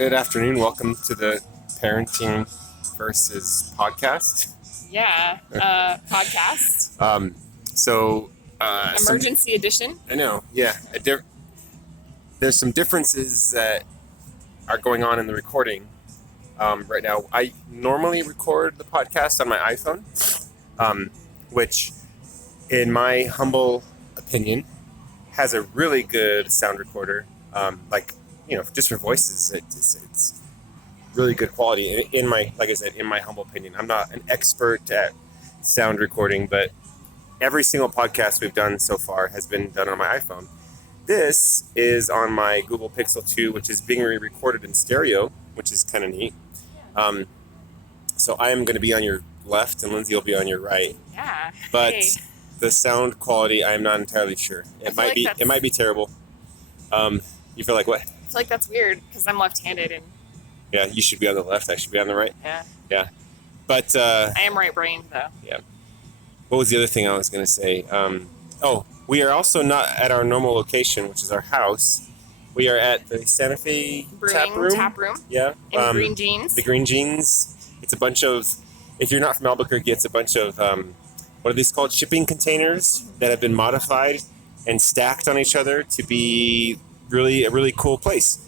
Good afternoon. Welcome to the Parenting versus podcast. Yeah, podcast. Emergency edition. I know. Yeah, there's some differences that are going on in the recording right now. I normally record the podcast on my iPhone, which, in my humble opinion, has a really good sound recorder. Just for voices, it's really good quality. In my humble opinion, I'm not an expert at sound recording, but every single podcast we've done so far has been done on my iPhone. This is on my Google Pixel 2, which is being recorded in stereo, which is kind of neat. So I am going to be on your left, and Lindsay will be on your right. Yeah. But hey. The sound quality, I'm not entirely sure. It might be terrible. You feel like what? I feel like that's weird because I'm left-handed and. Yeah, you should be on the left. I should be on the right. Yeah. Yeah. But I am right-brained though. Yeah. What was the other thing I was going to say? We are also not at our normal location, which is our house. We are at the Santa Fe tap room. Yeah. In Green Jeans. The Green Jeans. It's a bunch of, if you're not from Albuquerque, it's a bunch of, what are these called? Shipping containers that have been modified and stacked on each other to be a really cool place.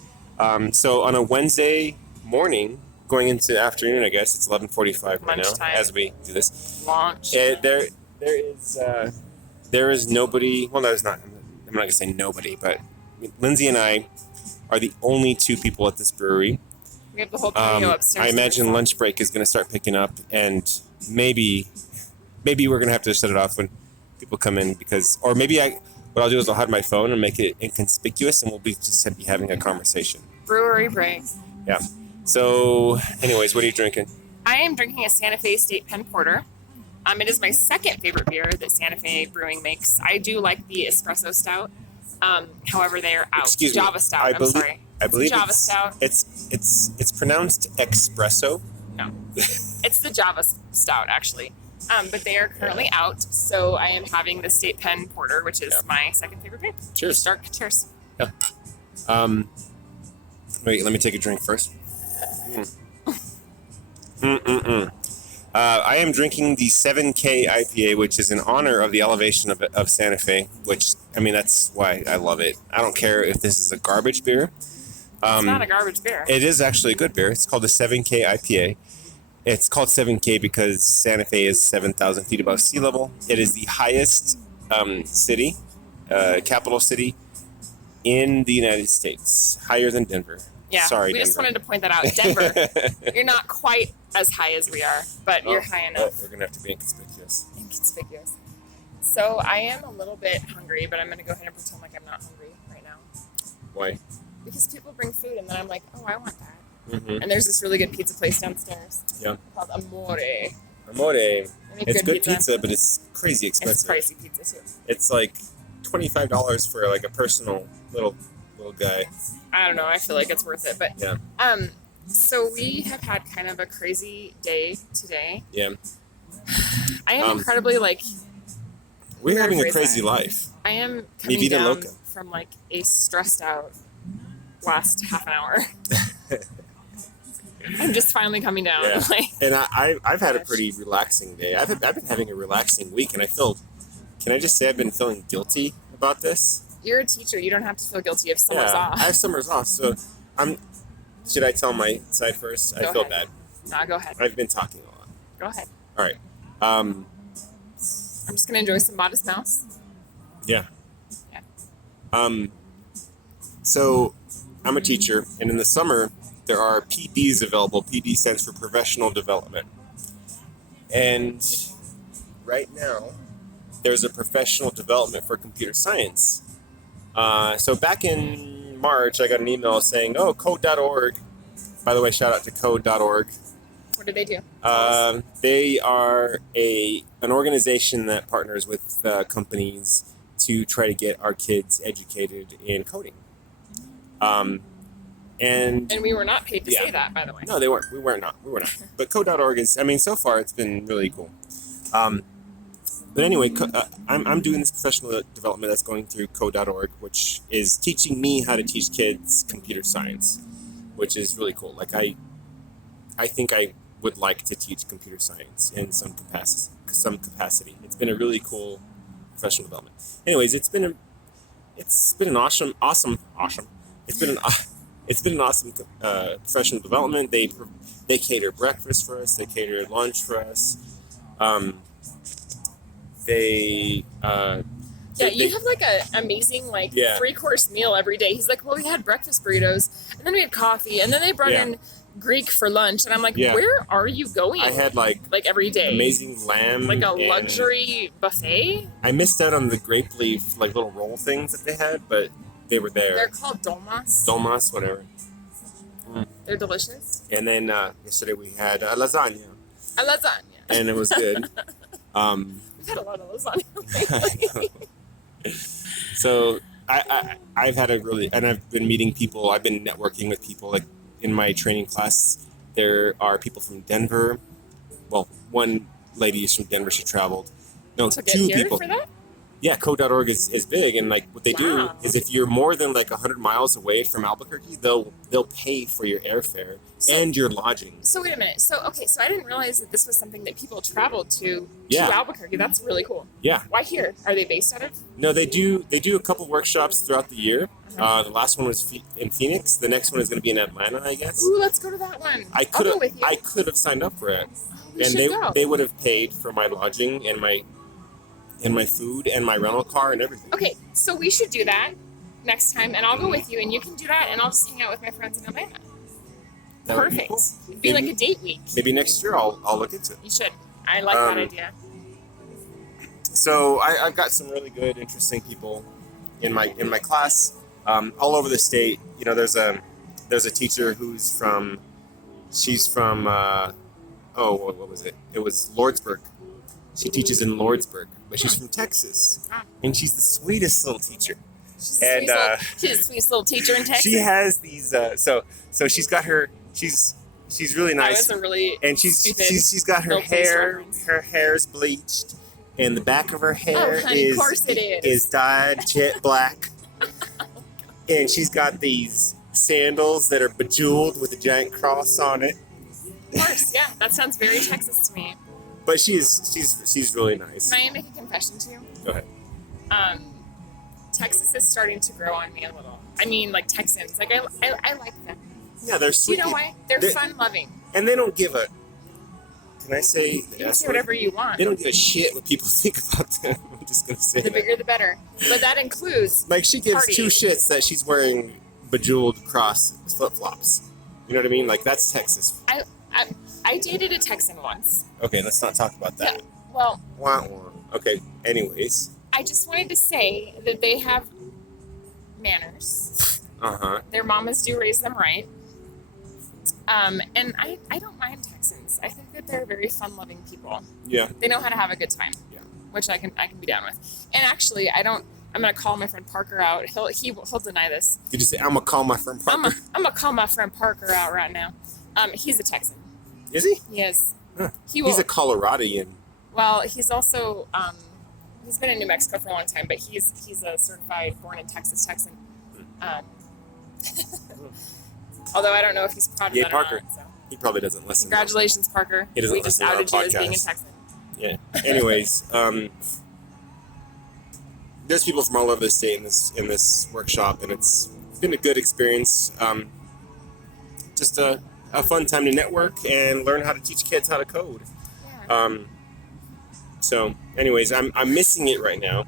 So on a Wednesday morning, going into afternoon, I guess it's 11:45 right now as we do this. Launch. There is nobody. Well, no, there's not. I'm not gonna say nobody, but Lindsay and I are the only two people at this brewery. We have the whole patio upstairs. I imagine lunch break is gonna start picking up, and maybe we're gonna have to shut it off when people come in or maybe what I'll do is I'll hide my phone and make it inconspicuous, and we'll be having a conversation. Brewery break. Yeah. So, anyways, what are you drinking? I am drinking a Santa Fe State Pen Porter. It is my second favorite beer that Santa Fe Brewing makes. I do like the espresso stout. However, they are out. Excuse Java me. Stout. I believe Java Stout. It's pronounced espresso. No, it's the Java Stout actually. But they are currently out, so I am having the State Pen Porter, which is my second favorite beer. Cheers. Cheers. Yeah. Wait, let me take a drink first. I am drinking the 7K IPA, which is in honor of the elevation of Santa Fe, which, I mean, that's why I love it. I don't care if this is a garbage beer. It's not a garbage beer. It is actually a good beer. It's called the 7K IPA. It's called 7K because Santa Fe is 7,000 feet above sea level. It is the highest capital city in the United States, higher than Denver. Yeah, Sorry, we Denver. just wanted to point that out. Denver, you're not quite as high as we are, but you're high enough. We're going to have to be inconspicuous. Inconspicuous. So I am a little bit hungry, but I'm going to go ahead and pretend like I'm not hungry right now. Why? Because people bring food, and then I'm like, oh, I want that. Mm-hmm. And there's this really good pizza place downstairs. Yeah. Called Amore. It's good pizza, but it's crazy expensive. It's pricey pizza, too. It's like $25 for like a personal little guy. I don't know. I feel like it's worth it. But yeah. So we have had kind of a crazy day today. Yeah. I am incredibly we're having a crazy life. I am coming down from like a stressed out last half an hour. I'm just finally coming down. Yeah. And I've had a pretty relaxing day. I've been having a relaxing week, and can I just say I've been feeling guilty about this? You're a teacher. You don't have to feel guilty if summer's off. I have summers off, so should I tell my side first? I feel bad. No, go ahead. I've been talking a lot. Go ahead. All right. I'm just gonna enjoy some Modest Mouse. Yeah. So I'm a teacher, and in the summer there are PDs available. PD stands for Professional Development, and right now there's a professional development for computer science. So back in March, I got an email saying, "Oh, code.org." By the way, shout out to code.org. What do they do? They are an organization that partners with companies to try to get our kids educated in coding. And we were not paid to say that, by the way. No, they weren't. We were not. But code.org is, so far it's been really cool. But anyway, I'm doing this professional development that's going through code.org, which is teaching me how to teach kids computer science. which is really cool. Like I think I would like to teach computer science in some capacity. It's been a really cool professional development. Anyways, it's been an awesome. It's been an awesome professional development. They cater breakfast for us. They cater lunch for us. You have like a amazing 3-course meal every day. He's like, well, we had breakfast burritos, and then we had coffee, and then they brought in Greek for lunch, and I'm like, where are you going? I had like every day amazing lamb, like a luxury buffet. I missed out on the grape leaf little roll things that they had, but they were there. They're called dolmas. Dolmas, whatever. They're delicious. And then yesterday we had lasagna. A lasagna. And it was good. We've had a lot of lasagna lately. So I've had and I've been meeting people. I've been networking with people. Like in my training class, there are people from Denver. Well, one lady is from Denver. She traveled. No, to two get here people. For that? Yeah, code.org is big, and what they do is if you're more than 100 miles away from Albuquerque, they'll pay for your airfare and your lodging. So wait a minute. So I didn't realize that this was something that people traveled to Albuquerque. That's really cool. Yeah. Why here? Are they based out of? No, they do a couple workshops throughout the year. The last one was in Phoenix. The next one is going to be in Atlanta, I guess. Ooh, let's go to that one. I could have signed up for it, they would have paid for my lodging and my food and my rental car and everything. Okay, so we should do that next time, and I'll go with you, and you can do that, and I'll just hang out with my friends in Atlanta. That would be Perfect. cool. It'd be like a date week. Maybe next year I'll look into it. You should. I like that idea. So I've got some really good, interesting people in my class, all over the state. There's a teacher who's from. She's from. What was it? It was Lordsburg. She teaches in Lordsburg, but she's from Texas, and she's the sweetest little teacher. She's the sweetest little teacher in Texas. She has these. So she's got her. She's really nice. That was a really and she's got her hair. Her hair's bleached, and the back of her hair is dyed jet black. And she's got these sandals that are bejeweled with a giant cross on it. Of course, yeah, that sounds very Texas to me. But she's really nice. Can I make a confession to you? Go ahead. Texas is starting to grow on me a little. I mean, Texans. I like them. Yeah, they're sweet. You know why? They're fun-loving. And they don't give a... Can I say... You can say whatever you want. They don't give a shit what people think about them. I'm just going to say the bigger the better. But that includes she gives parties. 2 shits that she's wearing bejeweled cross flip-flops. You know what I mean? That's Texas. I dated a Texan once. Okay, let's not talk about that. Yeah, well... Wah, wah. Okay, anyways. I just wanted to say that they have manners. Their mamas do raise them right. And I don't mind Texans. I think that they're very fun-loving people. Yeah. They know how to have a good time. Yeah. Which I can be down with. And actually, I'm gonna call my friend Parker out. He'll deny this. Did you say I'm gonna call my friend Parker? I'm gonna call my friend Parker out right now. He's a Texan. Is he? Yes. Huh. He's a Coloradian. Well, he's also he's been in New Mexico for a long time, but he's a certified born in Texas Texan. Although I don't know if he's proud of that Parker. or not. So. He probably doesn't listen. Congratulations, Parker. He doesn't we just listen outed to our you as being a podcast. Texan. Yeah. Anyways, there's people from all over the state in this workshop, and it's been a good experience. Just a fun time to network and learn how to teach kids how to code. Yeah. So, anyways, I'm missing it right now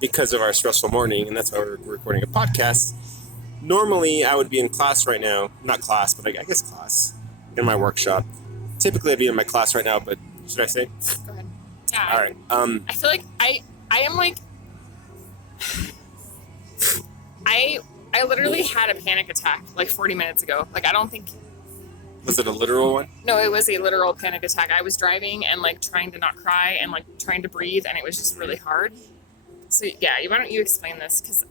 because of our stressful morning, and that's why we're recording a podcast. Normally, I would be in class right now. Not class, but I guess class. In my workshop. Typically, I'd be in my class right now, but should I say? Go ahead. Yeah. All right. I feel like I am like... I literally had a panic attack 40 minutes ago. I don't think... Was it a literal one? No, it was a literal panic attack. I was driving and trying to not cry and trying to breathe, and it was just really hard. So yeah, why don't you explain this? Because,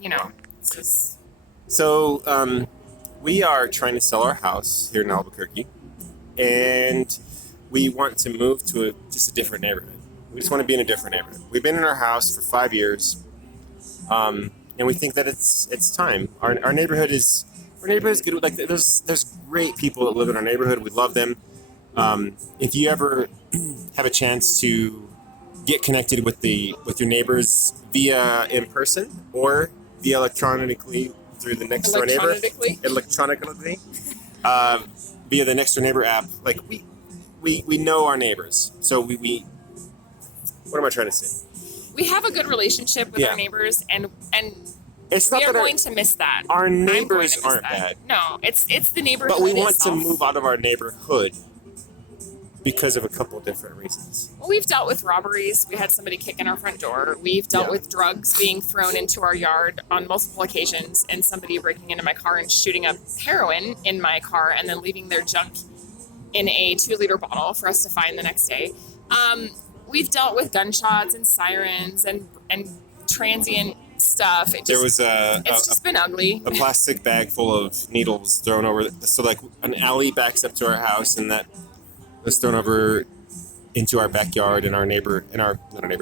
it's just... So, we are trying to sell our house here in Albuquerque, and we want to move to just a different neighborhood. We just want to be in a different neighborhood. We've been in our house for 5 years, and we think that it's time. Our neighborhood is... Our neighborhood's good. Like, there's great people that live in our neighborhood. We love them. If you ever have a chance to get connected with your neighbors via in person or via electronically through the next door neighbor, electronically, via the next door neighbor app, like we know our neighbors. So we what am I trying to say? We have a good relationship with our neighbors, and it's we not are that going to miss that. Our neighbors I'm going to miss aren't that. bad. No, it's the neighborhood. But we want itself. to move out of our neighborhood because of a couple different reasons. Well, we've dealt with robberies. We had somebody kick in our front door. We've dealt with drugs being thrown into our yard on multiple occasions, and somebody breaking into my car and shooting up heroin in my car and then leaving their junk in a 2-liter bottle for us to find the next day. We've dealt with gunshots and sirens and transient stuff. It's just been ugly. A plastic bag full of needles thrown over. So like an alley backs up to our house, and that was thrown over into our backyard, and not our neighbors,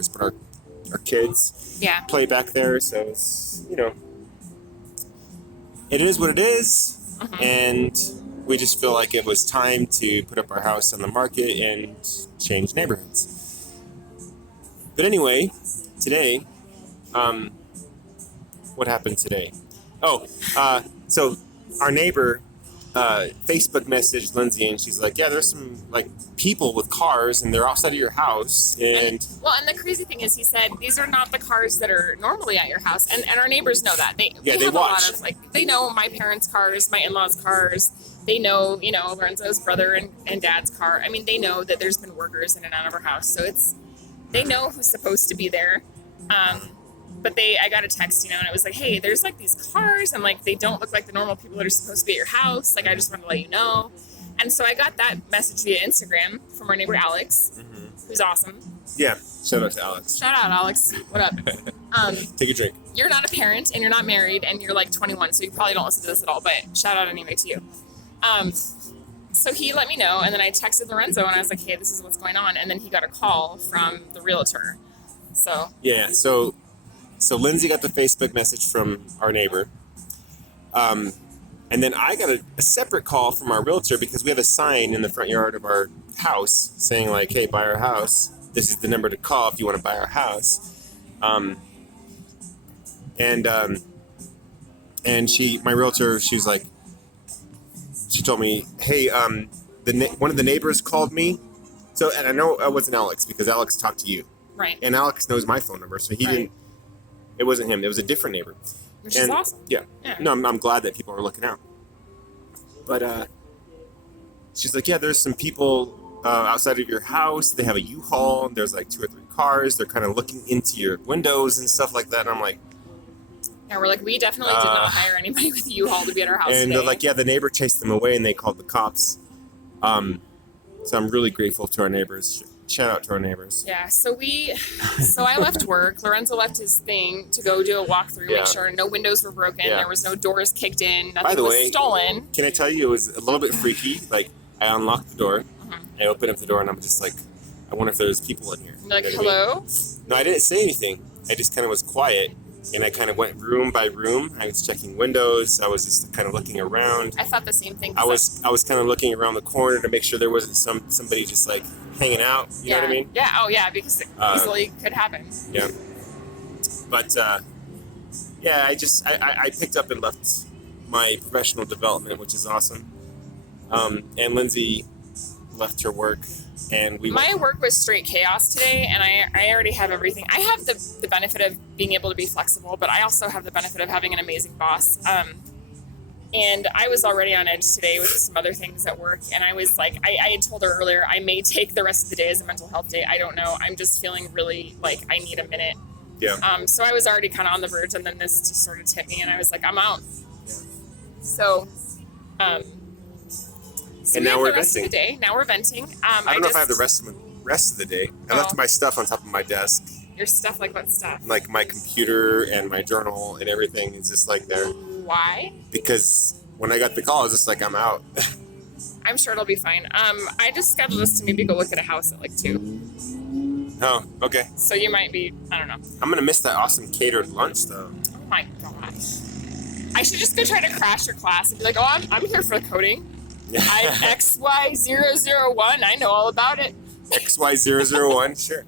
but our kids play back there. So it's, it is what it is, and we just feel like it was time to put up our house on the market and change neighborhoods. But anyway, today, what happened today? So our neighbor Facebook messaged Lindsay, and she's like, "Yeah, there's some like people with cars, and they're outside of your house." And the crazy thing is, he said these are not the cars that are normally at your house, and our neighbors know that. They watch. A lot of, they know my parents' cars, my in-laws' cars. They know, Lorenzo's brother and dad's car. I mean, they know that there's been workers in and out of our house, so they know who's supposed to be there. But I got a text, and it was like, hey, there's like these cars, and like they don't look like the normal people that are supposed to be at your house. Like, I just wanted to let you know. And so I got that message via Instagram from our neighbor Alex, who's awesome. Yeah, shout out to Alex. Shout out, Alex. What up? Take a drink. You're not a parent, and you're not married, and you're like 21, so you probably don't listen to this at all. But shout out anyway to you. So he let me know, and then I texted Lorenzo, and I was like, hey, this is what's going on. And then he got a call from the realtor. So yeah, so Lindsay got the Facebook message from our neighbor. And then I got a separate call from our realtor, because we have a sign in the front yard of our house saying like, hey, buy our house. This is the number to call if you want to buy our house. And my realtor, she was like, she told me, hey, one of the neighbors called me. So, and I know it wasn't Alex, because Alex talked to you. Right. And Alex knows my phone number, so he didn't. It wasn't him. It was a different neighbor. Which is awesome. Yeah. No, I'm glad that people are looking out. But she's like, yeah, there's some people outside of your house. They have a U-Haul. And there's like 2 or 3 cars. They're kind of looking into your windows and stuff like that. And I'm like, yeah, we're like, we definitely did not hire anybody with a U-Haul to be at our house and today. they're like, yeah, the neighbor chased them away, and they called the cops. So I'm really grateful to our neighbors. Shout out to our neighbors. Yeah, so I left work. Lorenzo left his thing to go do a walkthrough, make sure no windows were broken, there was no doors kicked in, nothing was stolen. Can I tell you, it was a little bit freaky. Like, I unlocked the door, I opened up the door, and I'm just like, I wonder if there's people in here. You're like, hello? No, I didn't say anything. I just kind of was quiet, and I kind of went room by room. I was checking windows. I was just kind of looking around. I thought the same thing. I was kind of looking around the corner to make sure there wasn't somebody just like hanging out. You know what I mean? Yeah. Oh, yeah. Because it easily could happen. Yeah. But I picked up and left my professional development, which is awesome. And Lindsay left her work, and my work was straight chaos today, and I already have everything. I have the benefit of being able to be flexible, but I also have the benefit of having an amazing boss. And I was already on edge today with some other things at work, and I was like, I had told her earlier, I may take the rest of the day as a mental health day. I don't know. I'm just feeling really like I need a minute. Yeah. So I was already kind of on the verge, and then this just sort of hit me, and I was like, I'm out. Yeah. So, and now we're venting. Now we're venting. I don't know if I have the rest of the day. I left my stuff on top of my desk. Your stuff, like what stuff? Like my computer and my journal and everything is just like there. Why? Because when I got the call, I was just like, I'm out. I'm sure it'll be fine. I just scheduled us to maybe go look at a house at like 2. Oh, okay. So you might be, I don't know. I'm gonna miss that awesome catered lunch though. Oh my gosh. I should just go try to crash your class and be like, oh, I'm here for coding. I'm XY001. I know all about it. XY001, sure.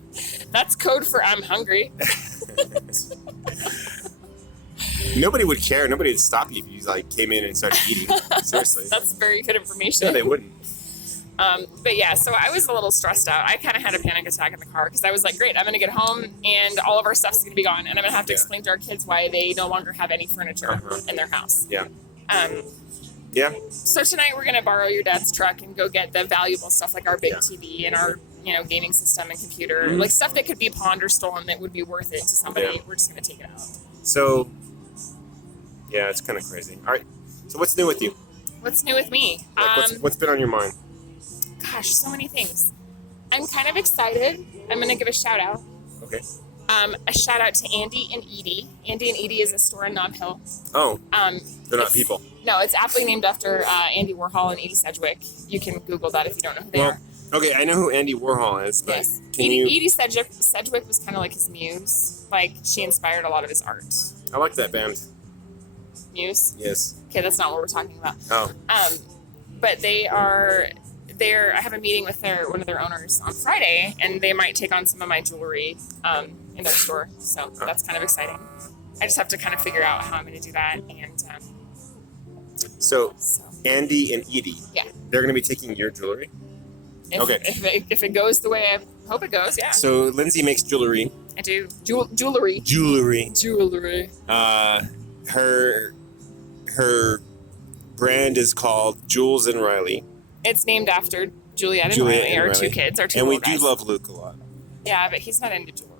That's code for I'm hungry. Nobody would care. Nobody would stop you if you like came in and started eating. Seriously. That's very good information. No, they wouldn't. But yeah, so I was a little stressed out. I kind of had a panic attack in the car because I was like, great, I'm going to get home and all of our stuff's going to be gone. And I'm going to have to explain to our kids why they no longer have any furniture in their house. Yeah. Yeah. So tonight we're going to borrow your dad's truck and go get the valuable stuff like our big TV and our, gaming system and computer. Like stuff that could be pawned or stolen that would be worth it to somebody. Yeah. We're just going to take it out. So, yeah, it's kind of crazy. All right. So what's new with you? What's new with me? Like what's been on your mind? Gosh, so many things. I'm kind of excited. I'm going to give a shout out. Okay. A shout out to Andy and Edie. Andy and Edie is a store in Nob Hill. Oh. They're not people. No, it's aptly named after Andy Warhol and Edie Sedgwick. You can Google that if you don't know who they are. Okay, I know who Andy Warhol is, but yes. can you... Edie Sedgwick was kind of like his muse. Like, she inspired a lot of his art. I like that band. Muse? Yes. Okay, that's not what we're talking about. Oh. But I have a meeting with one of their owners on Friday, and they might take on some of my jewelry in their store. So that's kind of exciting. I just have to kind of figure out how I'm going to do that. And so Andy and Edie, they're going to be taking your jewelry? If it goes the way I hope it goes, yeah. So Lindsay makes jewelry. I do. Jewelry. Her brand is called Jules and Riley. It's named after Juliet and Riley, our two kids, our two and we guys. do love Luke a lot. Yeah, but he's not into jewelry.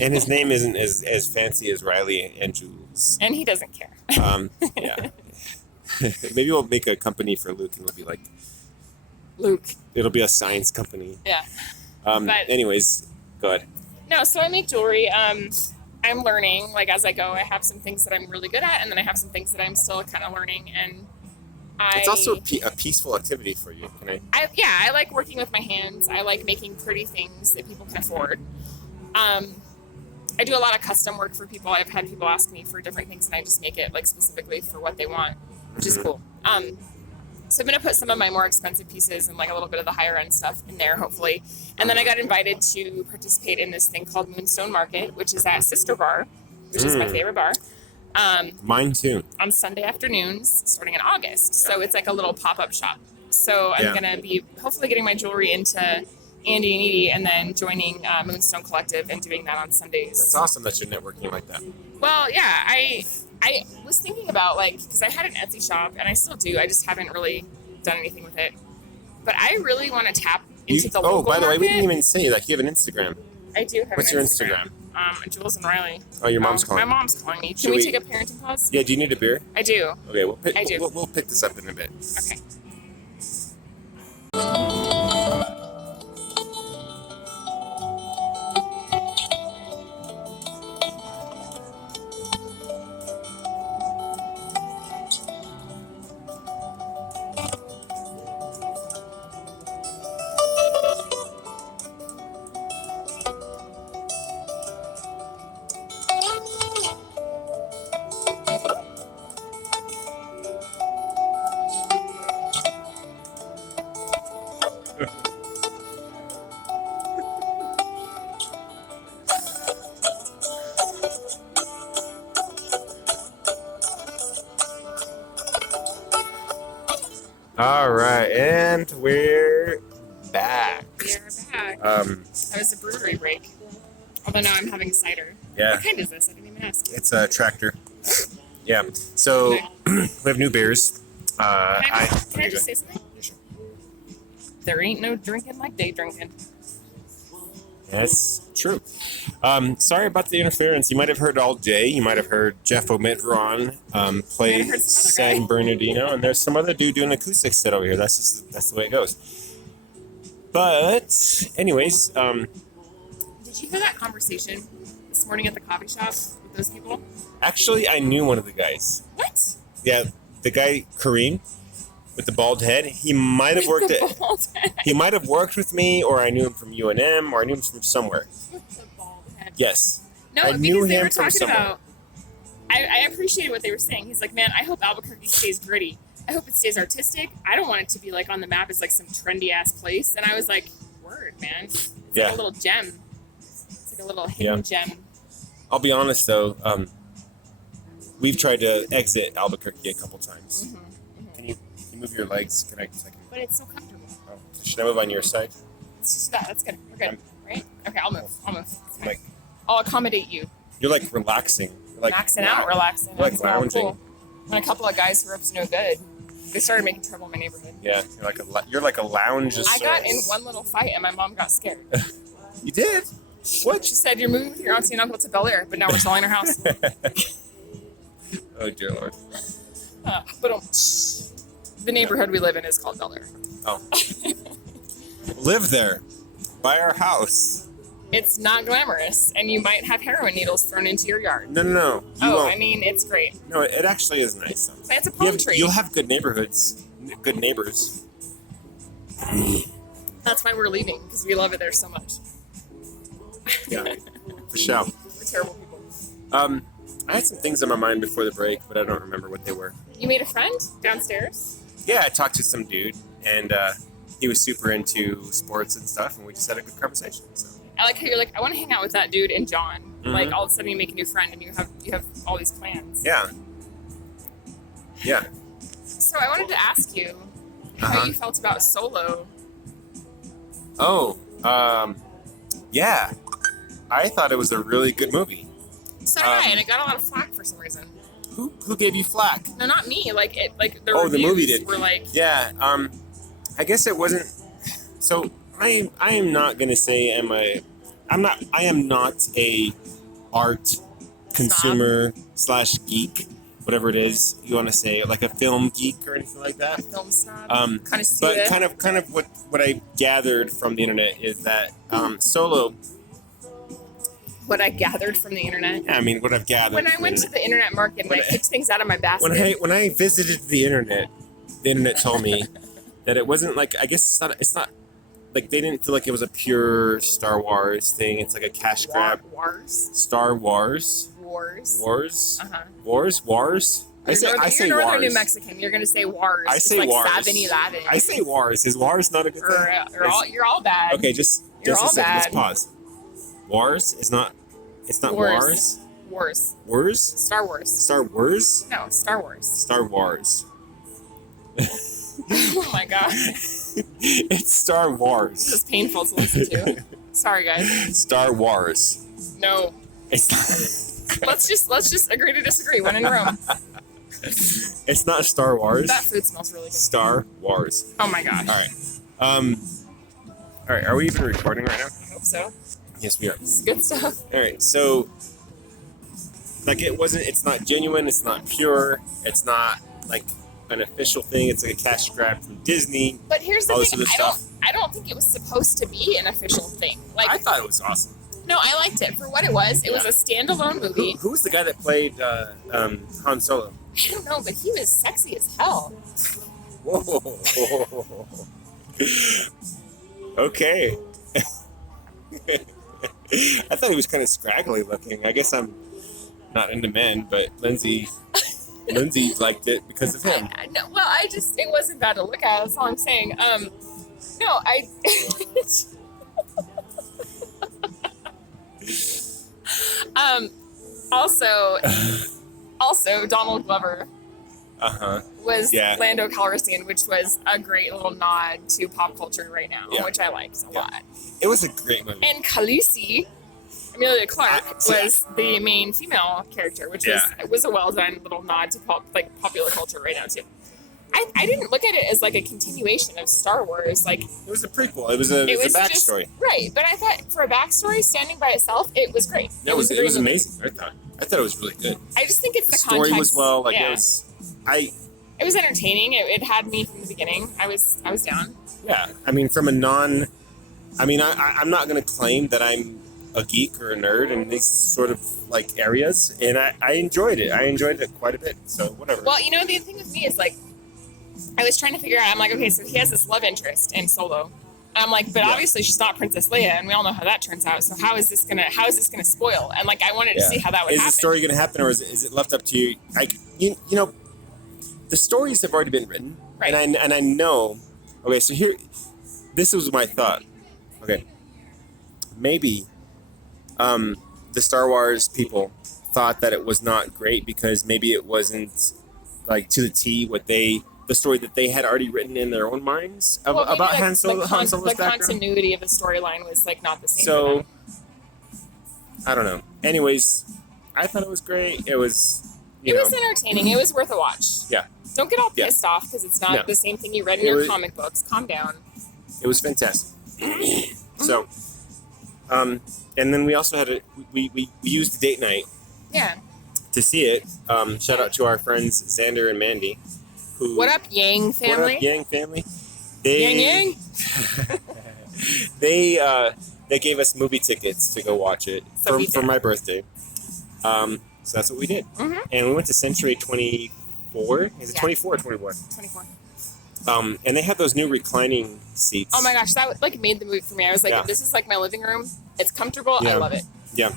And his name isn't as fancy as Riley and Jules. And he doesn't care. Yeah. Maybe we'll make a company for Luke and it'll be like Luke. It'll be a science company. Yeah. But anyways, go ahead. No, so I make jewelry. I'm learning, like as I go. I have some things that I'm really good at, and then I have some things that I'm still kind of learning. And it's also a peaceful activity for you. I like working with my hands. I like making pretty things that people can afford. I do a lot of custom work for people. I've had people ask me for different things, and I just make it like specifically for what they want, which is cool. So I'm going to put some of my more expensive pieces and like a little bit of the higher end stuff in there, hopefully. And then I got invited to participate in this thing called Moonstone Market, which is at Sister Bar, which is my favorite bar. Mine too. On Sunday afternoons, starting in August. Yeah. So it's like a little pop-up shop. So I'm going to be hopefully getting my jewelry into Andy and Edie and then joining Moonstone Collective and doing that on Sundays. That's awesome that you're networking like that. Well, yeah, I was thinking about, because I had an Etsy shop, and I still do. I just haven't really done anything with it. But I really want to tap into the local market. Oh, by the way, we didn't even say that. You have an Instagram. I do have What's an Instagram? What's your Instagram? Jules and Riley. Oh, your mom's calling. My mom's calling me. Can we take a parenting pause? Yeah, do you need a beer? I do. Okay, we'll pick this up in a bit. Okay. All right, and we're back. That was a brewery break. Although now I'm having cider. Yeah. What kind is this? I didn't even ask. It's a tractor. Yeah. So we have new beers. Can I just say something? Yeah, sure. There ain't no drinking like day drinking. That's true. Sorry about the interference. You might have heard All J. You might have heard Jeff Omidron play San Bernardino, and there's some other dude doing acoustic set over here. That's the way it goes. But anyways, did you hear that conversation this morning at the coffee shop with those people? Actually, I knew one of the guys. What? Yeah, the guy Kareem with the bald head. He might have worked He might have worked with me, or I knew him from UNM, or I knew him from somewhere. With the bald head. Yes. No, I because knew they him were from talking somewhere. about I appreciated what they were saying. He's like, man, I hope Albuquerque stays gritty. I hope it stays artistic. I don't want it to be like on the map as like some trendy ass place. And I was like, word, man. It's like a little gem. It's like a little hidden gem. I'll be honest though, we've tried to exit Albuquerque a couple times. Mm-hmm, mm-hmm. Can you move your legs? Can I? But it's so comfortable. Oh, should I move on your side? It's just that. That's good. We're good, right? Okay, I'll move. Like, I'll accommodate you. you're like relaxing. You're like maxing out, relaxing. You're like lounging. Cool. And a couple of guys who were up to no good, they started making trouble in my neighborhood. Yeah, you're like a lounge. I got in one little fight and my mom got scared. You did? What? She said, you're moving with your auntie and uncle to Bel Air, but now we're selling our house. Oh, dear Lord. But the neighborhood we live in is called Bel Air. Oh. Live there. Buy our house. It's not glamorous, and you might have heroin needles thrown into your yard. No. You won't. I mean, it's great. No, it actually is nice. Plant a palm tree. You'll have good neighborhoods, good neighbors. That's why we're leaving, because we love it there so much. Yeah, for sure. We're terrible people. I had some things on my mind before the break, but I don't remember what they were. You made a friend downstairs? Yeah, I talked to some dude, and he was super into sports and stuff, and we just had a good conversation. So. I like how you're like, I want to hang out with that dude and John. Mm-hmm. Like all of a sudden you make a new friend and you have all these plans. Yeah. So I wanted to ask you how you felt about Solo. Oh, yeah. I thought it was a really good movie. So did I, and it got a lot of flack for some reason. Who gave you flack? No, not me. Like the reviews the movie did. Were like, yeah. I guess it wasn't. So I am not gonna say I am not a art consumer / geek, whatever it is you want to say, like a film geek or anything like that. Film snob. But kind of what I gathered from the internet is that Solo. What I gathered from the internet. Yeah, I mean, what I've gathered. When I went to the internet market and I picked things out of my basket. When I visited the internet told me that it wasn't like, I guess it's not like they didn't feel like it was a pure Star Wars thing. It's like a cash grab. Star Wars. Wars. Wars. I say you're Northern Wars. New Mexican. You're gonna say Wars. I say like Wars. 7-Eleven. I say Wars. Is Wars not a good thing? You're all bad. Okay, just a second. Let's pause. Wars is not. It's not Wars. Wars. Star Wars. Star Wars? No, Star Wars. Star Wars. Oh my god. It's Star Wars. This is painful to listen to. Sorry, guys. Star Wars. No. It's not. Let's just agree to disagree. When in Rome. It's not Star Wars. That food smells really good. Star Wars. Oh my god. All right. Are we even recording right now? I hope so. Yes, we are. This is good stuff. All right. So, like, it's not genuine. It's not pure. It's not like an official thing. It's like a cash grab from Disney. But here's the thing. I don't think it was supposed to be an official thing. Like, I thought it was awesome. No, I liked it for what it was. It was a standalone movie. Who was the guy that played Han Solo? I don't know, but he was sexy as hell. Whoa. Okay. I thought he was kind of scraggly looking. I guess I'm not into men, but Lindsay liked it because of him. It wasn't bad to look at. That's all I'm saying. Also, Donald Glover was Lando Calrissian, which was a great little nod to pop culture right now, which I liked a lot. It was a great movie. And Khaleesi, Emilia Clarke, was the main female character, which was a well-done little nod to popular culture right now too. I didn't look at it as like a continuation of Star Wars. Like, it was a prequel. It was a backstory. Right, but I thought for a backstory, standing by itself, it was great. It was amazing. I thought it was really good. I just think it's the story context. was It was entertaining. It had me from the beginning. I was down. Yeah, I mean, I'm not going to claim that I'm a geek or a nerd in these sort of like areas, and I enjoyed it. I enjoyed it quite a bit. So whatever. Well, the thing with me is like, I was trying to figure out. I'm like, okay, so he has this love interest in Solo, And I'm like, but obviously she's not Princess Leia, and we all know how that turns out. So how is this gonna spoil? And like, I wanted to see how that would happen. Is the story gonna happen, or is it left up to you? Like, you know, the stories have already been written, right? And I know. Okay, so this was my thought. Okay, maybe the Star Wars people thought that it was not great because maybe it wasn't like to the T the story that they had already written in their own minds about Han Solo's background. The continuity of the storyline was like not the same. So I don't know. Anyways, I thought it was great. It was was entertaining. It was worth a watch. Yeah. Don't get all pissed off because it's not the same thing you read in your comic books. Calm down. It was fantastic. So, and then we also had we used the date night. Yeah. To see it. Shout out to our friends Xander and Mandy. What up, Yang family? What up, Yang family? Yang. They gave us movie tickets to go watch it for my birthday. So that's what we did. Mm-hmm. And we went to Century 24. Is it 24 or 21? 24. And they had those new reclining seats. Oh my gosh, that like made the movie for me. I was like, this is like my living room. It's comfortable. Yeah. I love it. Yeah.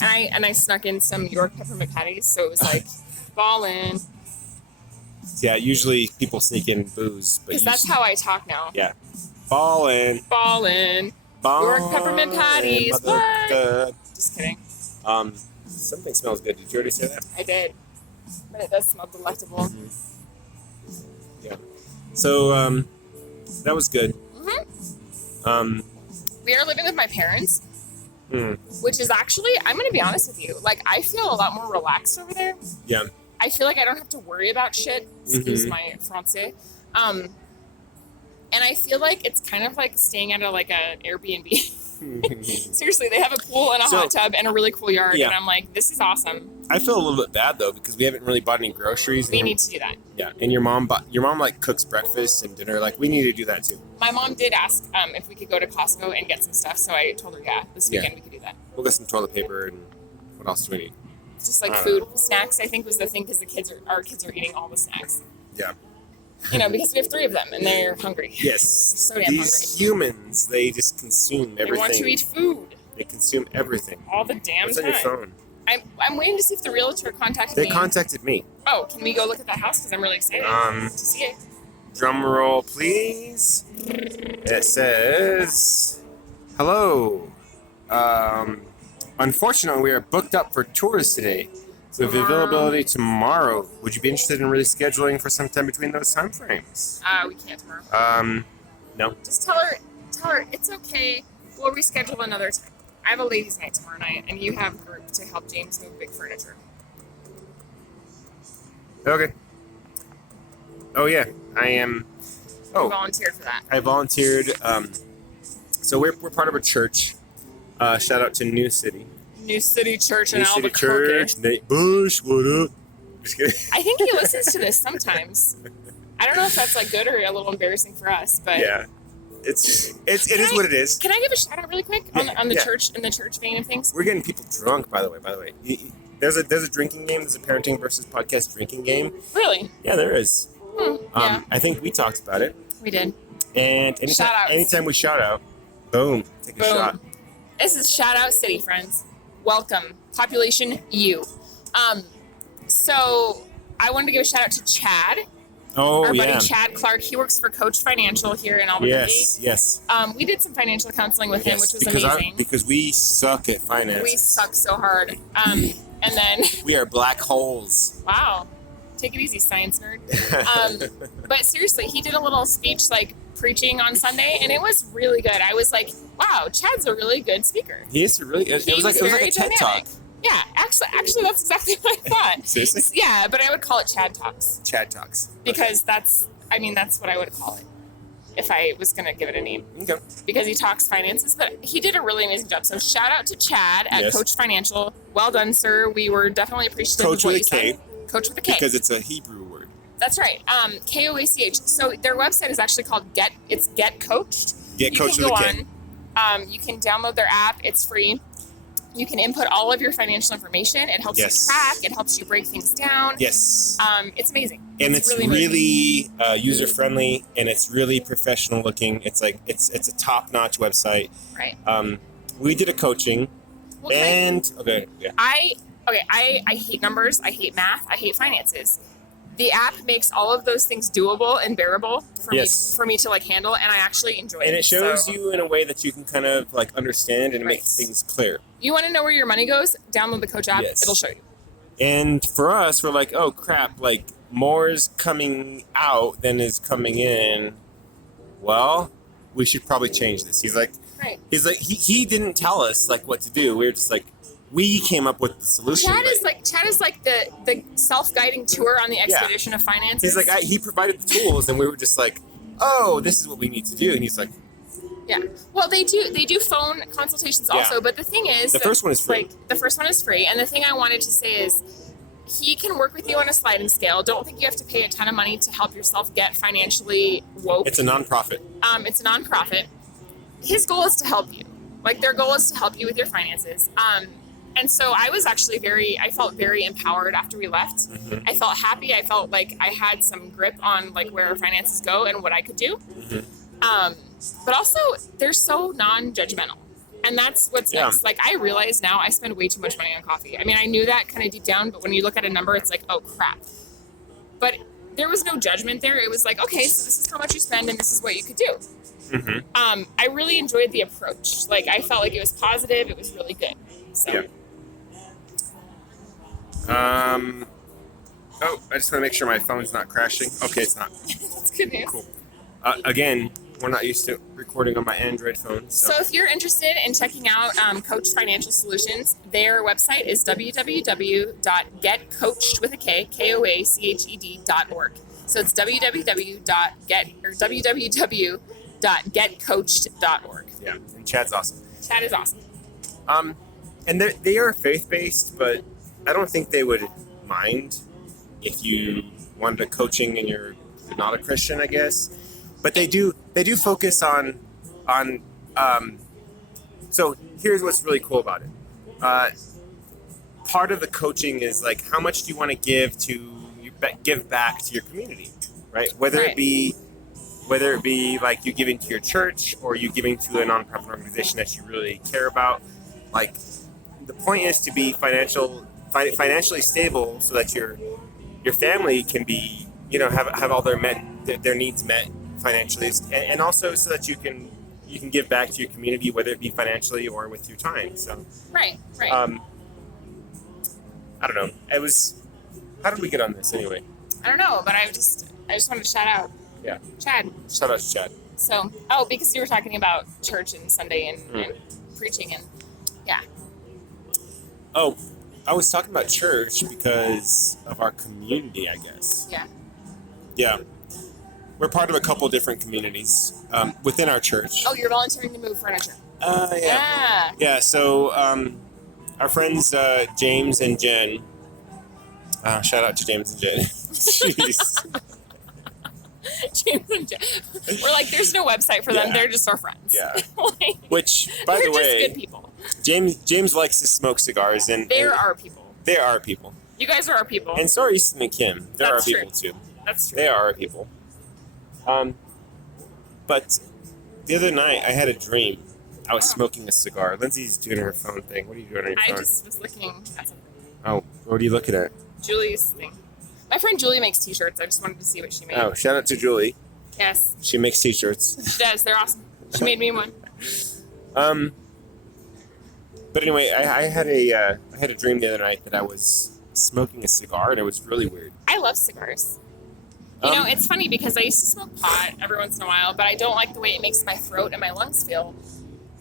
And I snuck in some York peppermint patties, so it was like ballin'. Yeah, usually people sneak in booze, but because that's how I talk now. Yeah, ballin'. York peppermint patties. What? Just kidding. Something smells good. Did you already say that? I did, but it does smell delectable. Mm-hmm. Yeah. So that was good. Mm-hmm. We are living with my parents. Which is actually, I'm going to be honest with you, like, I feel a lot more relaxed over there. Yeah. I feel like I don't have to worry about shit. Excuse my français. And I feel like it's kind of like staying at like an Airbnb. Seriously, they have a pool and a hot tub and a really cool yard. Yeah. And I'm like, this is awesome. I feel a little bit bad though because we haven't really bought any groceries. We need to do that. Yeah, and your mom like cooks breakfast and dinner. Like we need to do that too. My mom did ask if we could go to Costco and get some stuff, so I told her this weekend we could do that. We'll get some toilet paper and what else do we need? Just like food, snacks. I think was the thing because our kids are eating all the snacks. Yeah. You know, because we have 3 of them and they're hungry. Yes. So damn hungry. These humans, they just consume everything. They want to eat food. They consume everything. All the damn What's time. What's on your phone? I'm waiting to see if the realtor contacted me. They contacted me. Oh, can we go look at that house? Because I'm really excited to see it. Drum roll, please. It says, hello. Unfortunately, we are booked up for tours today. So if availability tomorrow, would you be interested in rescheduling for some time between those time frames? We can't tomorrow. No. Just tell her it's okay. We'll reschedule another time. I have a ladies' night tomorrow night, and you have a group to help James move big furniture. Okay. Oh yeah, I am. You volunteered for that. I volunteered. So we're part of a church. Shout out to New City. New City Church in Albuquerque. Church. Nate Bush, what up? Just kidding. I think he listens to this sometimes. I don't know if that's like good or a little embarrassing for us, but yeah, it is what it is. Can I give a shout out really quick on the church in the church vein of things? We're getting people drunk, by the way. There's a drinking game. There's a parenting versus podcast drinking game. Really? Yeah, there is. Yeah. I think we talked about it. We did. And anytime we shout out, boom, take a shot. This is Shout Out City, friends. Welcome. Population U. So I wanted to give a shout out to Chad. Our buddy Chad Clark. He works for Coach Financial here in Albuquerque. Yes. We did some financial counseling with him, which was amazing. Because we suck at finance. We suck so hard. And then we are black holes. Wow. Take it easy, science nerd. But seriously, he did a little speech like preaching on Sunday, and it was really good. I was like, wow, Chad's a really good speaker. He is really good. It was like a TED Talk. Yeah, actually, that's exactly what I thought. Seriously? Yeah, but I would call it Chad Talks. Chad Talks. Because that's what I would call it if I was going to give it a name. Okay. Because he talks finances, but he did a really amazing job. So shout out to Chad at Coach Financial. Well done, sir. We were definitely appreciative of what you said. Coach with a K. Because it's a Hebrew word. That's right. KOACH. So their website is actually called Get Coached. Get Coached with a K. You can download their app. It's free. You can input all of your financial information. It helps you track. It helps you break things down. Yes. It's amazing. And it's really user friendly, and it's really professional looking. It's like it's a top notch website. Right. We did a coaching, and I hate numbers. I hate math. I hate finances. The app makes all of those things doable and bearable for me to like handle, and I actually enjoy it. And it shows you in a way that you can kind of like understand and make things clear. You want to know where your money goes? Download the Coach app. Yes. It'll show you. And for us, we're like, oh crap, like more is coming out than is coming in. Well, we should probably change this. He's like, he didn't tell us like what to do. We were just like, we came up with the solution. Chad is like the self-guiding tour on the expedition of finances. He's like, he provided the tools, and we were just like, oh, this is what we need to do. And he's like, yeah. Well, they do phone consultations also, but the thing is, the first one is free. Like, the first one is free, and the thing I wanted to say is, he can work with you on a sliding scale. Don't think you have to pay a ton of money to help yourself get financially woke. It's a nonprofit. It's a nonprofit. His goal is to help you. Like, their goal is to help you with your finances. And so I was actually I felt very empowered after we left. Mm-hmm. I felt happy. I felt like I had some grip on like where our finances go and what I could do. Mm-hmm. But also they're so non-judgmental. And that's what's next. Like, I realize now I spend way too much money on coffee. I mean, I knew that kind of deep down, but when you look at a number, it's like, oh crap. But there was no judgment there. It was like, okay, so this is how much you spend and this is what you could do. Mm-hmm. I really enjoyed the approach. Like, I felt like it was positive. It was really good. So. Yeah. Oh, I just want to make sure my phone's not crashing. Okay, it's not. That's good news. Cool. Again, we're not used to recording on my Android phone. So if you're interested in checking out Coach Financial Solutions, their website is www.getcoached.org. So it's www.getcoached.org. Yeah, and Chad's awesome. Chad is awesome. And they are faith-based, but I don't think they would mind if you wanted a coaching and you're not a Christian, I guess. But they do focus on so here's what's really cool about it. Part of the coaching is like, how much do you want to give back to your community, right? Whether it be like you giving to your church or you giving to a nonprofit organization that you really care about. Like, the point is to be financially stable so that your family can be, have all their needs met financially, and also so that you can give back to your community, whether it be financially or with your time. So right. I don't know. How did we get on this anyway? I don't know, but I just wanted to shout out. Yeah. Chad. Shout out to Chad. So, because you were talking about church and Sunday and preaching and yeah. Oh, I was talking about church because of our community, I guess. Yeah. Yeah. We're part of a couple different communities within our church. Oh, you're volunteering to move furniture. Yeah. Yeah, so our friends James and Jen. Shout out to James and Jen. Jeez. James and Jen. We're like, there's no website for them. They're just our friends. Yeah. Which, by the way, they're just good people. James likes to smoke cigars, and they're our people. They are our people. You guys are our people. And so are Easton and Kim. They're our people too. That's true. They are our people. But the other night I had a dream. I was smoking a cigar. Lindsay's doing her phone thing. What are you doing on your phone? I just was looking at something. Oh, what are you looking at? Julie's thing. My friend Julie makes t-shirts. I just wanted to see what she made. Oh, shout out to Julie. Yes. She makes t-shirts. She does. They're awesome. She made me one. But anyway, I had a dream the other night that I was smoking a cigar, and it was really weird. I love cigars. It's funny because I used to smoke pot every once in a while, but I don't like the way it makes my throat and my lungs feel.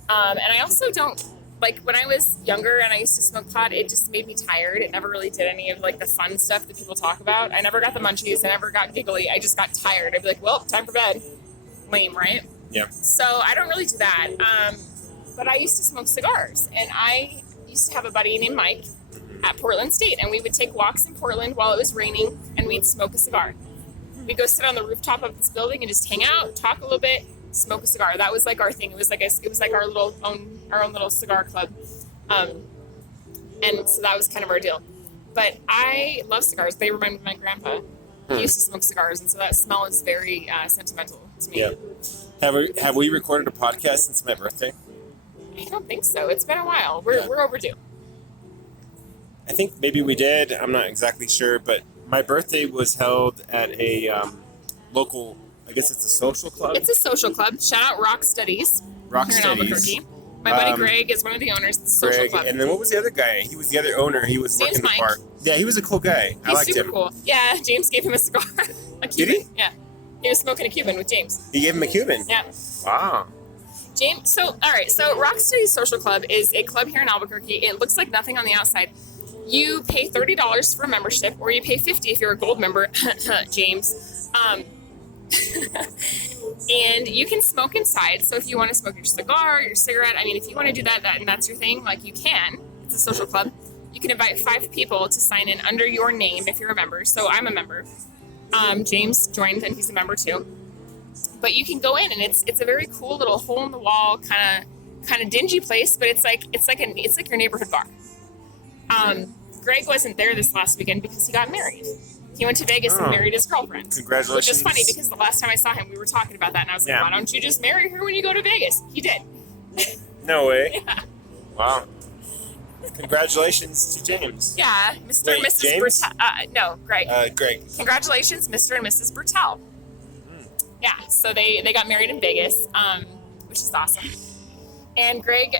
And I also don't, like, when I was younger and I used to smoke pot, it just made me tired. It never really did any of, like, the fun stuff that people talk about. I never got the munchies. I never got giggly. I just got tired. I'd be like, well, time for bed. Lame, right? Yeah. So I don't really do that. But I used to smoke cigars. And I used to have a buddy named Mike at Portland State. And we would take walks in Portland while it was raining, and we'd smoke a cigar. We'd go sit on the rooftop of this building and just hang out, talk a little bit, smoke a cigar. That was like our thing. It was like our own little cigar club. And so that was kind of our deal. But I love cigars. They remind me of my grandpa. He used to smoke cigars, and so that smell is very sentimental to me. Yeah. Have we recorded a podcast since my birthday? I don't think so. It's been a while. We're overdue. I think maybe we did. I'm not exactly sure, but my birthday was held at a local, I guess it's a social club. It's a social club. Shout out Rock Studies Rock here Studies. in Albuquerque. My buddy Greg is one of the owners of the social Greg, club. and then what was the other guy? He was the other owner. He was James working the Mike. park. Yeah, he was a cool guy. I He's liked super him. cool. Yeah, James gave him a cigar. A Did Cuban. he? Yeah. He was smoking a Cuban with James. He gave him a Cuban. Yeah. Wow. James. So, all right. So, Rock Studies Social Club is a club here in Albuquerque. It looks like nothing on the outside. You pay $30 for a membership, or you pay $50 if you're a gold member, James. And you can smoke inside. So if you want to smoke your cigar, your cigarette, I mean, if you want to do that and that's your thing, like you can. It's a social club. You can invite 5 people to sign in under your name if you're a member. So I'm a member. James joined and he's a member too. But you can go in and it's a very cool little hole in the wall kind of dingy place, but it's like your neighborhood bar. Greg wasn't there this last weekend because he got married. He went to Vegas and married his girlfriend. Congratulations. Which is funny because the last time I saw him, we were talking about that, and I was like, why don't you just marry her when you go to Vegas? He did. No way. Yeah. Wow. Congratulations to James. Yeah, Mr. Wait, and Mrs. James? Bertel. No, Greg. Greg. Congratulations, Mr. and Mrs. Bertel. Yeah, so they got married in Vegas, which is awesome. And Greg,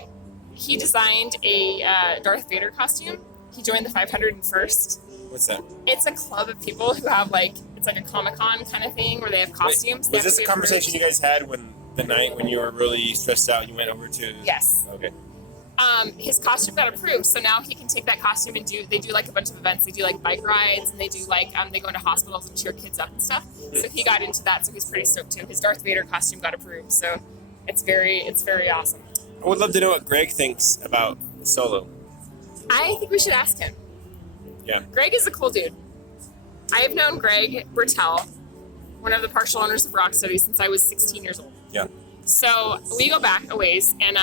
he designed a Darth Vader costume. He joined the 501st. What's that? It's a club of people who have it's like a Comic-Con kind of thing where they have costumes. Wait, was this a conversation you guys had the night when you were really stressed out and you went over to... Yes. Okay. His costume got approved, so now he can take that costume and they do like a bunch of events. They do like bike rides, and they do they go into hospitals and cheer kids up and stuff. So he got into that, so he's pretty stoked too. His Darth Vader costume got approved, so it's very awesome. I would love to know what Greg thinks about Solo. I think we should ask him. Yeah. Greg is a cool dude. I have known Greg Bertel, one of the partial owners of Rock Studies, since I was 16 years old. Yeah. So we go back a ways, and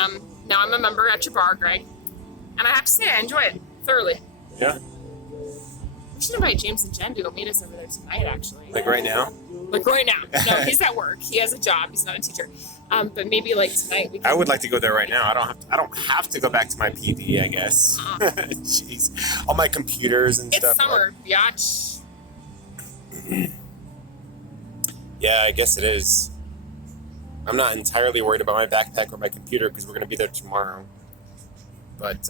now I'm a member at your bar, Greg. And I have to say, I enjoy it thoroughly. Yeah. We should invite James and Jen to go meet us over there tonight, actually. Like right now? Like right now. No, he's at work. He has a job. He's not a teacher. But maybe like tonight we can... I would like to go there right now. I don't have to go back to my PD, I guess. Jeez. All my computers and stuff. It's summer, biatch. Yeah, I guess it is. I'm not entirely worried about my backpack or my computer because we're going to be there tomorrow. But,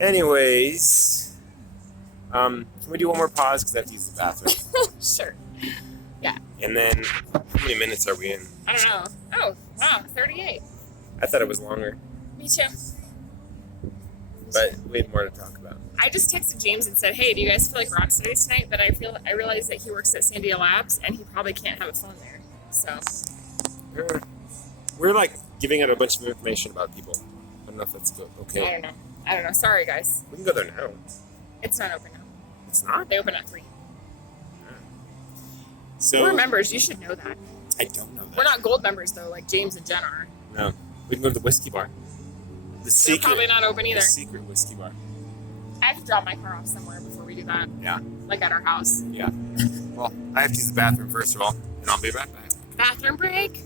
anyways, can we do one more pause because I have to use the bathroom? Sure. Yeah. And then, how many minutes are we in? I don't know. Oh, wow, 38. I thought it was longer, Me too. but we had more to talk about. I just texted James and said, hey, do you guys feel like Rock Studies tonight? But I realized that he works at Sandia Labs, and he probably can't have a phone there. So. We're like giving out a bunch of information about people. I don't know if that's good. Okay. I don't know. Sorry, guys. We can go there now. It's not open now. It's not? They open at 3. So We're members. You should know that. I don't know that. We're not gold members, though, like James and Jen are. No. We can go to the whiskey bar. They're probably not open either. The secret whiskey bar. I have to drop my car off somewhere before we do that. Yeah. Like at our house. Yeah. Well, I have to use the bathroom first of all, and I'll be right back. Bathroom break.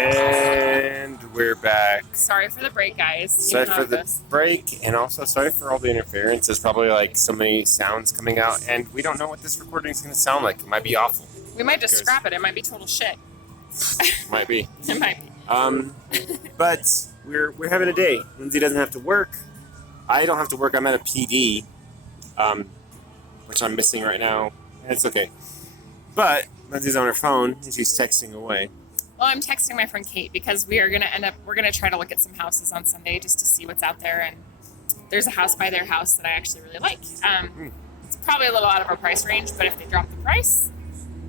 And we're back. Sorry for the break, guys. Sorry for the break, and also sorry for all the interference. There's probably like so many sounds coming out, and we don't know what this recording is going to sound like. It might be awful. We might just scrap it. It might be total shit. Might be. It might be. But we're having a day. Lindsay doesn't have to work. I don't have to work. I'm at a PD, which I'm missing right now. And it's okay. But Lindsay's on her phone, and she's texting away. Well, I'm texting my friend Kate because we're gonna try to look at some houses on Sunday just to see what's out there. And there's a house by their house that I actually really like. It's probably a little out of our price range, but if they drop the price,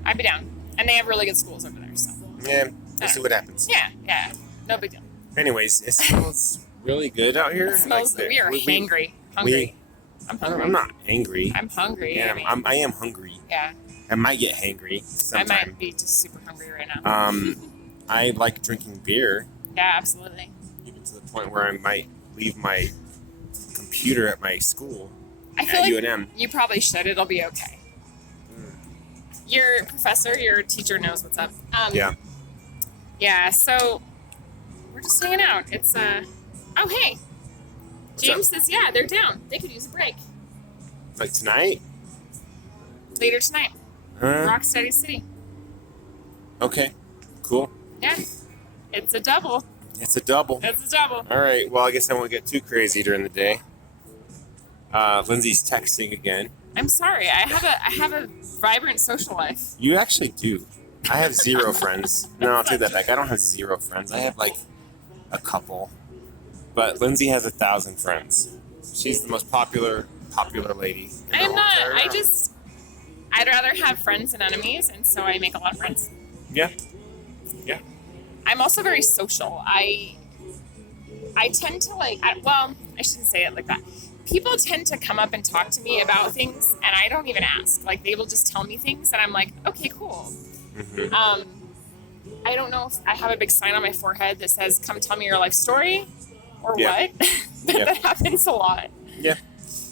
I'd be down. And they have really good schools over there, so. Yeah, we'll see what happens. Yeah, no big deal. Anyways, it smells really good out here. It smells good. We are hangry. Hungry. I'm hungry. I'm not angry. I'm hungry. Yeah, I am hungry. Yeah. I might get hangry sometime. I might be just super hungry right now. I like drinking beer. Yeah, absolutely. Even to the point where I might leave my computer at my school. I feel like UNM. you probably should. It'll be okay. Your professor, your teacher knows what's up. Yeah. Yeah, so we're just hanging out. It's, oh, hey. What's James up? says, yeah, they're down. They could use a break. Like tonight? Later tonight. Rocksteady City. Okay. Cool. Yeah. It's a double. It's a double. It's a double. All right. Well, I guess I won't get too crazy during the day. Lindsay's texting again. I'm sorry. I have a vibrant social life. You actually do. I have 0 friends. No, I'll take that back. I don't have 0 friends. I have like a couple. But Lindsay has 1,000 friends. She's the most popular lady. I am not. I'd rather have friends than enemies, and so I make a lot of friends. Yeah. I'm also very social. I tend to I shouldn't say it like that. People tend to come up and talk to me about things, and I don't even ask. Like, they will just tell me things, and I'm like, okay, cool. Mm-hmm. I don't know if I have a big sign on my forehead that says, come tell me your life story, or what. That happens a lot. Yeah.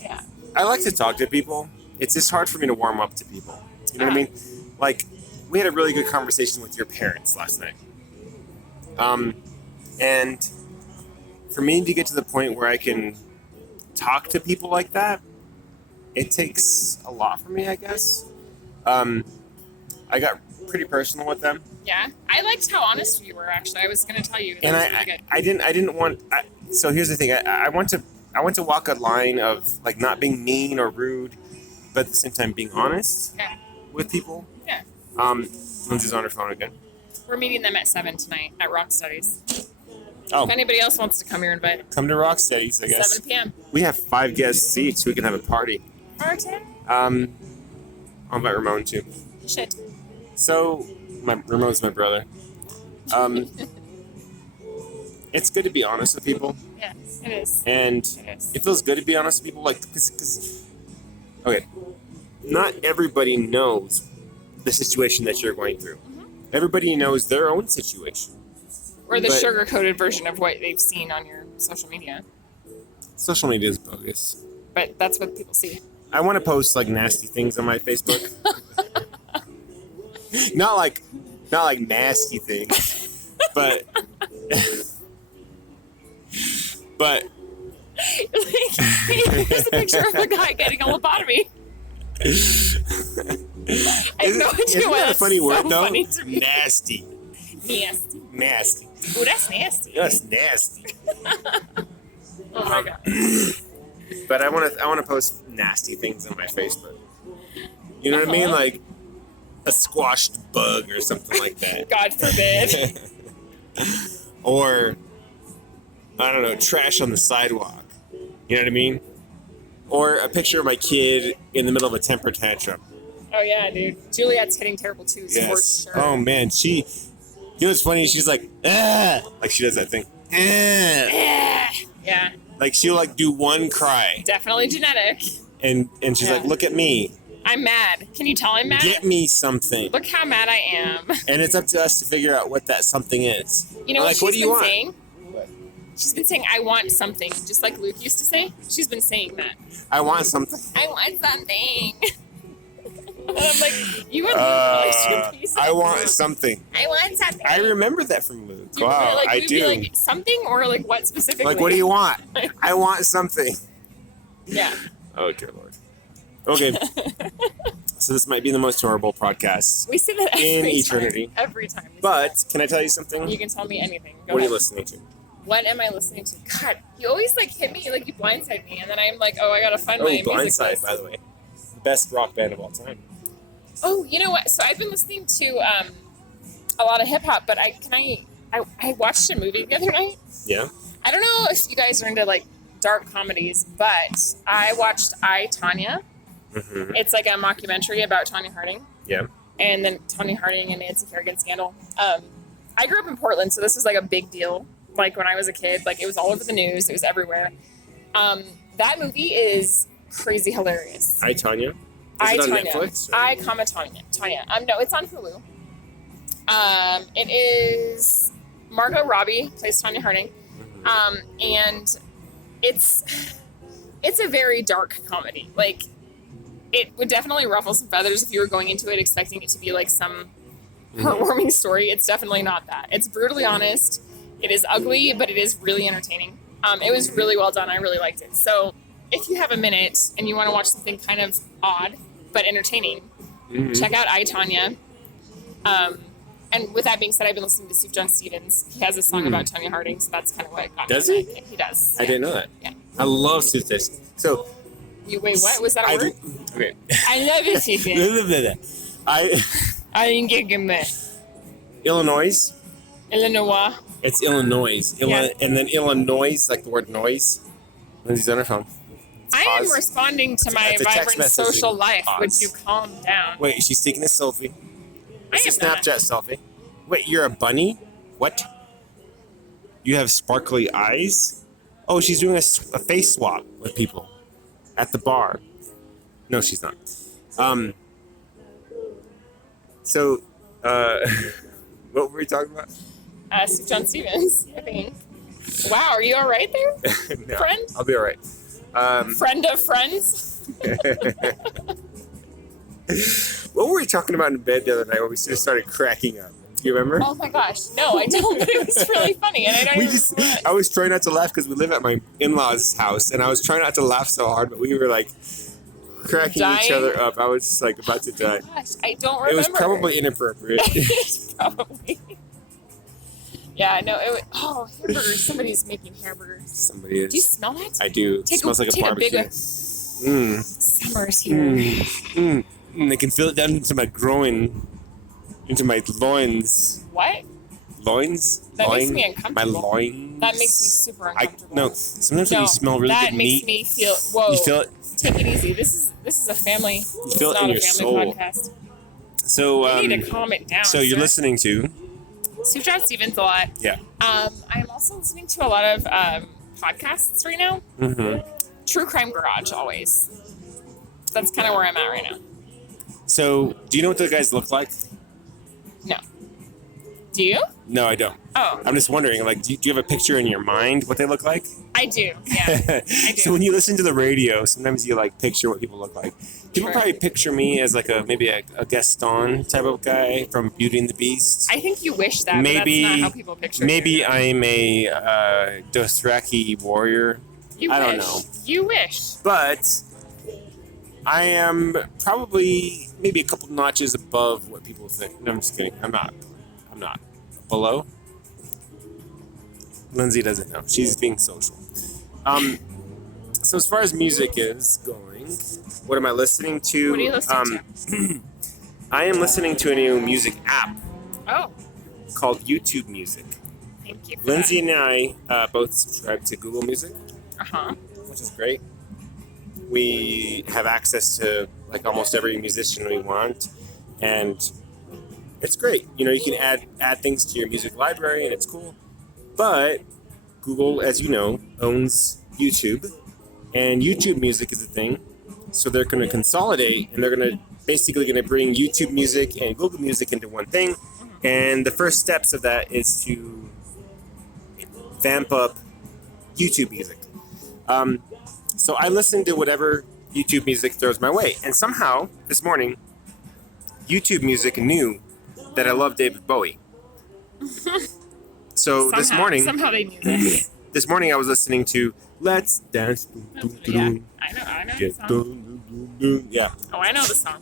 Yeah. I like to talk to people. It's just hard for me to warm up to people. You know what I mean? Like, we had a really good conversation with your parents last night. And for me to get to the point where I can talk to people like that, it takes a lot for me, I guess. I got pretty personal with them. Yeah, I liked how honest you were. Actually, I was going to tell you. And I didn't want. So here's the thing. I want to walk a line of like not being mean or rude, but at the same time being honest with people. Yeah. Lindsay's on her phone again. We're meeting them at 7 tonight at Rock Studies. Oh. If anybody else wants to come here, invite them. Come to Rocksteady's, I guess. 7 p.m. We have 5 guest seats. We can have a party. Martin? I'll invite Ramon too. Shit. So, Ramon's my brother. It's good to be honest with people. Yeah, it is. And It is. it feels good to be honest with people. Like, okay, not everybody knows the situation that you're going through. Mm-hmm. Everybody knows their own situation. Or the But sugar-coated version of what they've seen on your social media. social media is bogus. But that's what people see. I want to post like nasty things on my Facebook. not like nasty things, but Here's a picture of a guy getting a lobotomy. I have no idea isn't why that a that's funny so word though? funny to me. Nasty. Nasty. Ooh, that's nasty. That's nasty. Oh my god. But I want to post nasty things on my Facebook. You know what I mean? Like a squashed bug or something like that. God forbid. Or I don't know, trash on the sidewalk. You know what I mean? Or a picture of my kid in the middle of a temper tantrum. Oh yeah, dude. Juliet's hitting terrible twos for sure. Oh man, you know what's funny? She's like, ah, like she does that thing. Ah. Yeah. Like she'll like do one cry, Definitely genetic. and she's like, look at me, I'm mad. Can you tell I'm mad? get me something. Look how mad I am. And it's up to us to figure out what that something is. You know We're what like, she's what do you been want? saying? She's been saying, I want something, just like Luke used to say. She's been saying that. I want something. I want something. And I'm like, you and Luke should be I want something. I want something. I remember that from Luke. Do you Wow, like, I would do. Be like something or like what specifically? Like, what do you want? I want something. Yeah. Oh, dear Lord. Okay. So this might be the most horrible podcast We say that in every eternity. time. Every time. we say But can I tell you something? that. You can tell me anything. Go What are ahead. you listening to? What am I listening to? God, you always like hit me, like you blindside me, and then I'm like, oh, I gotta find my music Blindside, list. by the way. Best rock band of all time. Oh, you know what? So I've been listening to a lot of hip hop, but I watched a movie the other night. Yeah. I don't know if you guys are into like dark comedies, but I watched I, Tanya. Mm-hmm. It's like a mockumentary about Tonya Harding. Yeah. And then Tonya Harding and Nancy Kerrigan scandal. I grew up in Portland, so this was like a big deal. Like when I was a kid, like it was all over the news. It was everywhere. That movie is crazy hilarious. I, Tonya. Is it on Netflix? I, comma, Tonya. No, it's on Hulu. It is Margot Robbie plays Tonya Harding. And it's a very dark comedy. Like, it would definitely ruffle some feathers if you were going into it expecting it to be like some heartwarming story. It's definitely not that. It's brutally honest. It is ugly, but it is really entertaining. It was really well done. I really liked it. So if you have a minute and you want to watch something kind of odd but entertaining, check out I, Tonya. And with that being said, I've been listening to Sue John Stevens. He has a song about Tonya Harding, so that's kind of what got me. Does he? He does. I didn't know that. Yeah. I love Sue Stevens. So... You wait, what? Was that a word? Okay. I love it, Stephen. I didn't get Illinois. Illinois. It's Illinois. And then Illinois, like the word noise. Lindsay's on her phone. I am responding to my vibrant social life. Would you calm down? Wait, she's taking a selfie. It's a I am Snapchat selfie. Wait, you're a bunny? What? You have sparkly eyes? Oh, she's doing a face swap with people at the bar. No, she's not. So, what were we talking about? Sue John Stevens, I think. Wow, are you all right there? No, friend? I'll be all right. Friend of friends? What were we talking about in bed the other night when we just started cracking up? Do you remember? Oh my gosh, no, I don't, but it was really funny, and I don't even remember. I was trying not to laugh because we live at my in-laws' house, and I was trying not to laugh so hard, but we were like cracking each other up. I was just like about to die. Oh gosh, I don't remember. It was probably inappropriate. Probably. Yeah, no, it was, hamburgers. Somebody's making hamburgers. Somebody is. Do you smell that? I do. It smells like a barbecue. Summer's here. I can feel it down into my groin, into my loins. What? Loins? That makes me uncomfortable. My loins. That makes me super uncomfortable. No, sometimes when you smell really good meat. That makes me feel. Whoa. You feel it? Take it easy. This is a family. You feel it in your soul. Podcast. So you need to calm it down. So you're listening to Sue John Stevens a lot. Yeah. I'm also listening to a lot of podcasts right now. True Crime Garage, always. That's kind of where I'm at right now. So, do you know what the guys look like? No. Do you? No, I don't. Oh. I'm just wondering, like, do you have a picture in your mind what they look like? I do, yeah. I do. So when you listen to the radio, sometimes you, like, picture what people look like. People probably picture me as, like, maybe a Gaston type of guy from Beauty and the Beast. I think you wish that, maybe, but that's not how people picture maybe you. I'm a Dothraki warrior. I don't know. You wish. But I am probably maybe a couple notches above what people think. No, I'm just kidding. I'm not. Below? Lindsay doesn't know. She's being social. So as far as music is going, what am I listening to? What are you listening to? I am listening to a new music app. Oh. Called YouTube Music. Thank you. Lindsay and I both subscribe to Google Music. Which is great. We have access to like almost every musician we want, and it's great. You know, you can add things to your music library, and it's cool. But Google, as you know, owns YouTube, and YouTube Music is a thing. So they're going to consolidate, and they're basically going to bring YouTube Music and Google Music into one thing. And the first steps of that is to vamp up YouTube Music. So I listen to whatever YouTube Music throws my way. And somehow, this morning, YouTube Music knew that I love David Bowie. So this morning... Somehow they knew this. This morning I was listening to Let's Dance. Yeah, I know the song. Yeah. Oh, I know the song.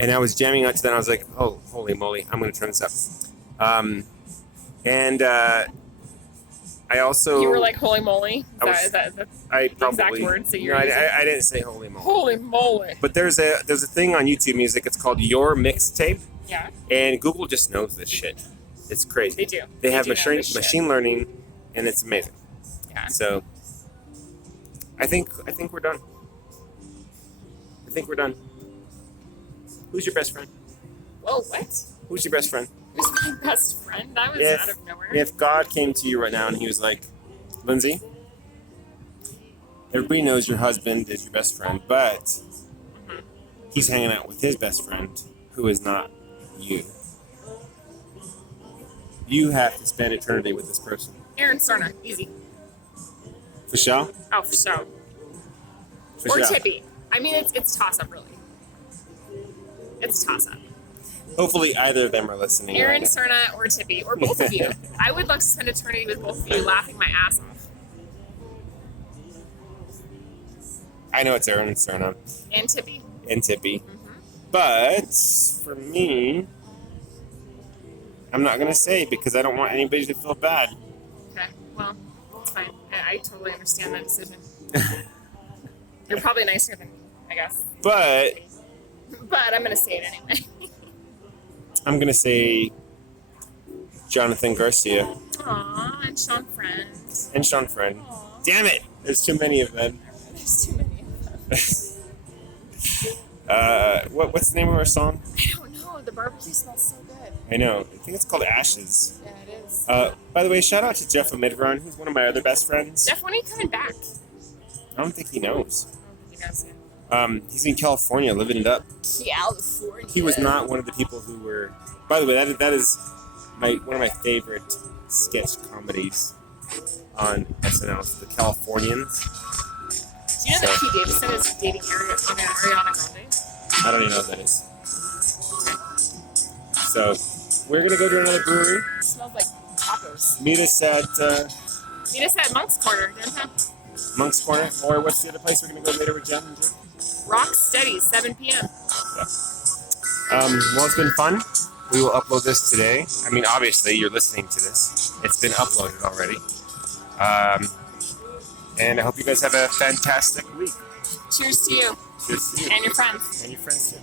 And I was jamming out to that, and I was like, oh, holy moly, I'm going to turn this up. I also... You were like, holy moly? Is that the exact words that you're using? I didn't say holy moly. Holy moly. But there's a thing on YouTube Music, it's called Your Mixtape. Yeah. And Google just knows this shit. It's crazy. They do. They have machine learning, and it's amazing. Yeah. So, I think we're done. think we're done. Who's your best friend? Whoa, what? Who's your best friend? Who's my best friend? That was out of nowhere. If God came to you right now and he was like, Lindsay, everybody knows your husband is your best friend, but he's hanging out with his best friend, who is not you. You have to spend eternity with this person. Aaron Sorna, easy. For sure? Oh, for sure. For Or sure. Tippy. I mean, it's toss up, really. It's toss up. Hopefully either of them are listening. Aaron right now. Sorna or Tippy, or both of you. I would love to spend eternity with both of you, laughing my ass off. I know it's Aaron and Serna And Tippy. and Tippy. Mm-hmm. But for me, I'm not going to say because I don't want anybody to feel bad. Okay, well, it's fine. I totally understand that decision. You're probably nicer than me, I guess. But But I'm going to say it anyway. I'm going to say Jonathan Garcia Aw, and Sean Friend. and Sean Friend. Aw. Damn it! There's too many of them. There's too many of them. What's the name of our song? I don't know. The barbecue smells so good. I know. I think it's called Ashes. Yeah, it is. By the way, shout out to Jeff Omidron, who's one of my other best friends. Jeff, when are you coming back? I don't think he knows. I don't think he knows yet. He's in California, living it up. California. He was not one of the people who were. By the way, that is one of my favorite sketch comedies on SNL. It's The Californians. Do you know that Pete Davidson is dating Ariana Grande? I don't even know what that is. So we're gonna go to another brewery. It smells like tacos. Meet us at Meet us at Monk's Corner downtown. Monk's Corner, or what's the other place we're gonna go later with Jen and Jim? Rock Steady, 7 p.m. Well, it's been fun. We will upload this today. I mean, obviously, you're listening to this. It's been uploaded already. And I hope you guys have a fantastic week. Cheers to you. Cheers to you. And your friends. And your friends, too.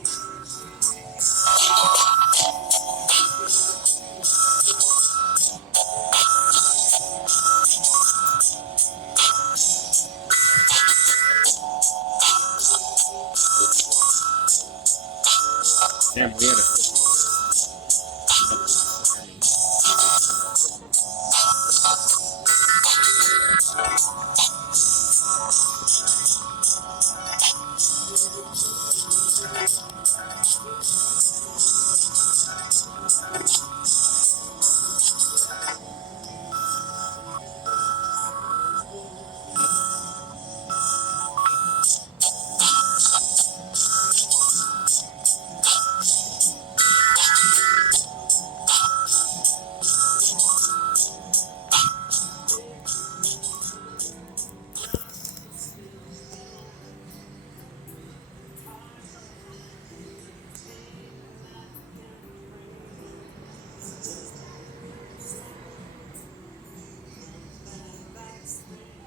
Damn, we had a